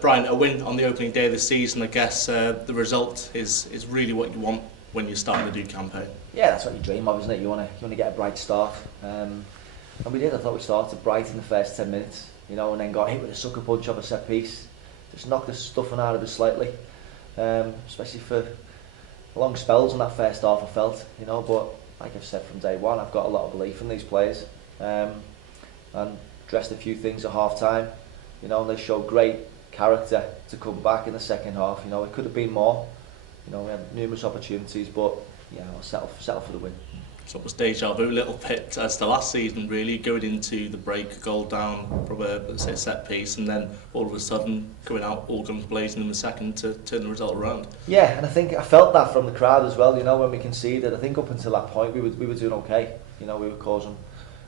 Bryan, a win on the opening day of the season, I guess the result is really what you want when you're starting a new campaign. Yeah, that's what you dream of, isn't it? You want to get a bright start, and we did. I thought we started bright in the first 10 minutes, and then got hit with a sucker punch off a set piece. Just knocked the stuffing out of us slightly, especially for long spells in that first half I felt, but like I've said from day one, I've got a lot of belief in these players, and addressed a few things at half time, and they showed great character to come back in the second half. It could have been more, we had numerous opportunities, but yeah, I'll settle for the win. So it was deja vu a little bit as the last season, really, going into the break, a goal down from a set piece, and then all of a sudden going out all guns blazing in the second to turn the result around. Yeah, and I think I felt that from the crowd as well. When we conceded, I think up until that point we were doing okay. We were causing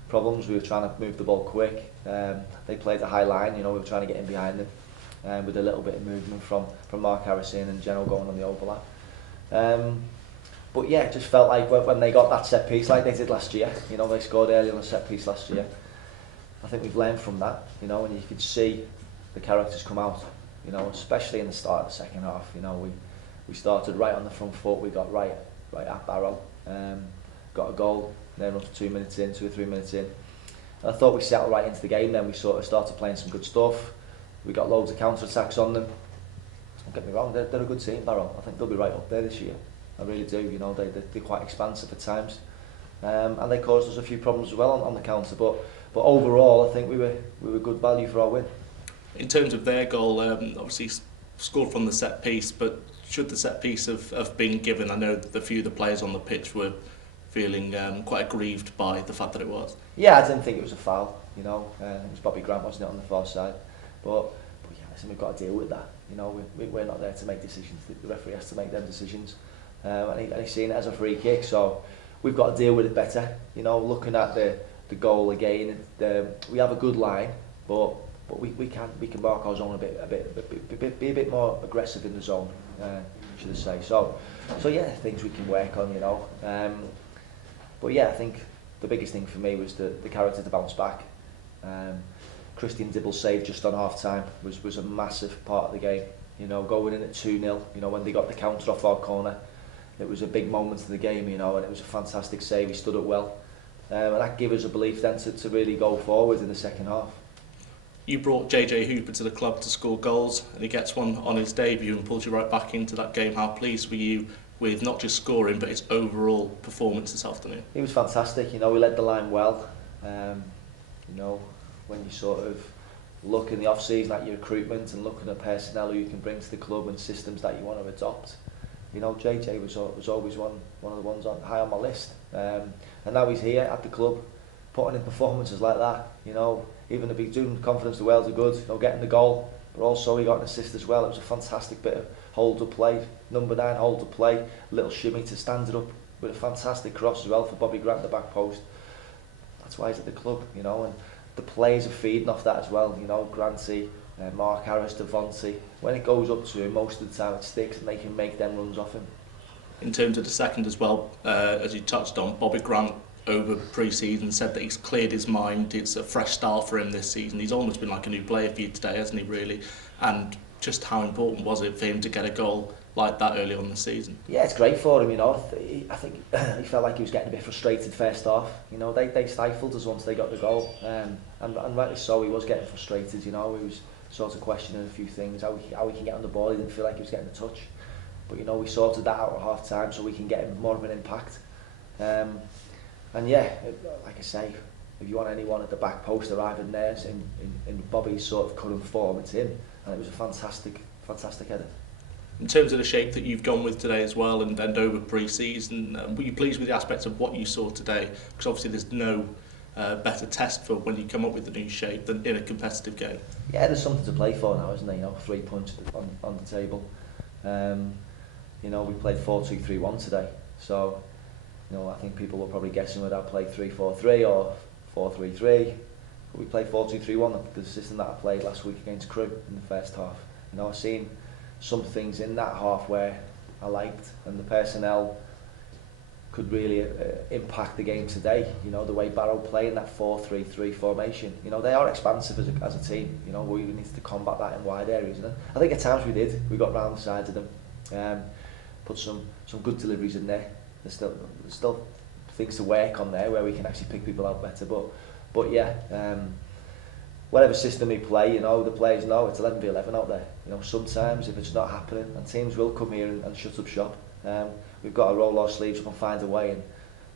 problems. We were trying to move the ball quick. They played a high line. We were trying to get in behind them, with a little bit of movement from Mark Harrison and Geno going on the overlap. But yeah, it just felt like when they got that set piece, like they did last year, they scored early on the set piece last year. I think we've learned from that, and you could see the characters come out, especially in the start of the second half. We started right on the front foot, we got right at Barrow, got a goal, then up to 2 minutes in, 2 or 3 minutes in. And I thought we settled right into the game then, we sort of started playing some good stuff, we got loads of counter-attacks on them. Don't get me wrong, they're a good team, Barrow. I think they'll be right up there this year. I really do, they're quite expansive at times, and they caused us a few problems as well on the counter. But overall, I think we were good value for our win. In terms of their goal, obviously scored from the set piece, but should the set piece have been given? I know that a few of the players on the pitch were feeling quite aggrieved by the fact that it was. Yeah, I didn't think it was a foul. It was Bobby Grant, wasn't it, on the far side? But yeah, listen, we've got to deal with that. We're not there to make decisions. The referee has to make them decisions. And he's seen it as a free kick, so we've got to deal with it better. Looking at the goal again, we have a good line, but we can mark our zone be a bit more aggressive in the zone, should I say? So yeah, things we can work on, But yeah, I think the biggest thing for me was the character to bounce back. Christian Dibble's save just on half time was a massive part of the game. Going in at 2-0, when they got the counter off our corner. It was a big moment in the game, and it was a fantastic save. He stood up well, and that gave us a belief then to really go forward in the second half. You brought JJ Hooper to the club to score goals, and he gets one on his debut and pulls you right back into that game. How pleased were you with not just scoring, but his overall performance this afternoon? He was fantastic. We led the line well. When you sort of look in the off-season at your recruitment and looking at personnel who you can bring to the club and systems that you want to adopt, JJ was always one of the ones high on my list, and now he's here at the club, putting in performances like that. Even if he's doing confidence the Wales are good, getting the goal, but also he got an assist as well. It was a fantastic bit of hold-up play, number 9 hold-up play, little shimmy to stand it up with a fantastic cross as well for Bobby Grant at the back post. That's why he's at the club, and the players are feeding off that as well. Granty, Mark Harris, Devontae, when it goes up to him, most of the time it sticks and they can make them runs off him. In terms of the second as well, as you touched on, Bobby Grant over pre-season said that he's cleared his mind. It's a fresh start for him this season. He's almost been like a new player for you today, hasn't he, really? And just how important was it for him to get a goal like that early on in the season? Yeah, it's great for him, I think he felt like he was getting a bit frustrated first half. They stifled us once they got the goal, and rightly so. He was getting frustrated. He was sort of questioning a few things, how he can get on the ball. He didn't feel like he was getting a touch, but we sorted that out at half time so we can get him more of an impact. And yeah, like I say, if you want anyone at the back post or either there in Bobby's sort of current form, it's him, and it was a fantastic header. In terms of the shape that you've gone with today as well, and over pre-season, were you pleased with the aspects of what you saw today? Because obviously there's no better test for when you come up with the new shape than in a competitive game. Yeah, there's something to play for now, isn't there? 3 points on the table. We played 4-2-3-1 today, so I think people were probably guessing whether I played 3-4-3 or 4-3-3. But we played 4-2-3-1, the system that I played last week against Crewe in the first half. I've seen some things in that half where I liked, and the personnel could really impact the game today. You know, the way Barrow play in that 4-3-3 formation. You know, they are expansive as a team. You know, we need to combat that in wide areas. And I think at times we did. We got round the sides of them, put some good deliveries in there. There's still things to work on there where we can actually pick people out better. But yeah, whatever system we play, you know, the players know it's 11v11 out there. You know, sometimes if it's not happening, and teams will come here and shut up shop. We've got to roll our sleeves up and find a way, and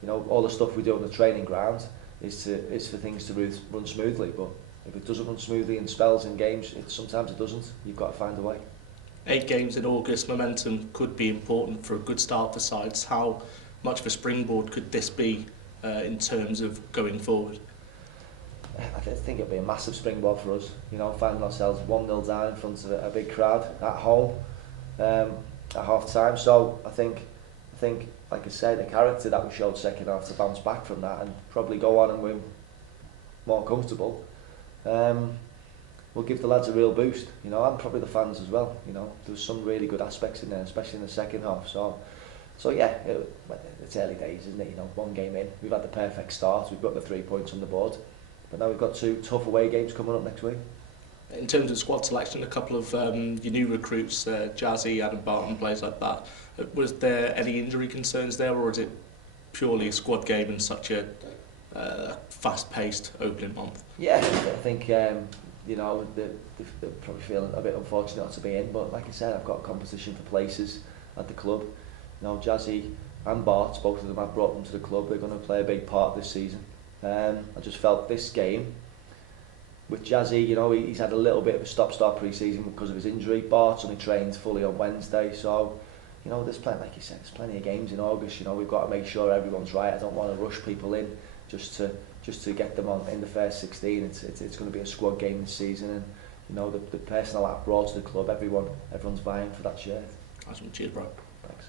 you know, all the stuff we do on the training ground is for things to run smoothly. But if it doesn't run smoothly in spells in games, sometimes it doesn't. You've got to find a way. 8 games in August, momentum could be important for a good start for sides. How much of a springboard could this be in terms of going forward? I think it'll be a massive springboard for us. You know, finding ourselves 1-0 down in front of a big crowd at home at half time. So I think, like I say, the character that we showed second half to bounce back from that and probably go on and win more comfortable, will give the lads a real boost. You know, and probably the fans as well. You know, there's some really good aspects in there, especially in the second half. So yeah, it's early days, isn't it? You know, 1 game in, we've had the perfect start. We've got the 3 points on the board, but now we've got 2 tough away games coming up next week. In terms of squad selection, a couple of your new recruits, Jazzy, Adam Barton, players like that. Was there any injury concerns there, or is it purely a squad game and such a fast-paced opening month? Yeah, I think you know, they're probably feeling a bit unfortunate not to be in, but like I said, I've got competition for places at the club. You know, Jazzy and Bart, both of them, I've brought them to the club. They're going to play a big part this season. I just felt this game with Jazzy, you know, he's had a little bit of a stop-start pre-season because of his injury. Bart's only trained fully on Wednesday, so you know, there's plenty, like you said, there's plenty of games in August. You know, we've got to make sure everyone's right. I don't want to rush people in just to get them on in the first 16. It's going to be a squad game this season, and you know, the personnel that I've brought to the club, everyone's vying for that shirt. Awesome. Cheers, bro. Thanks.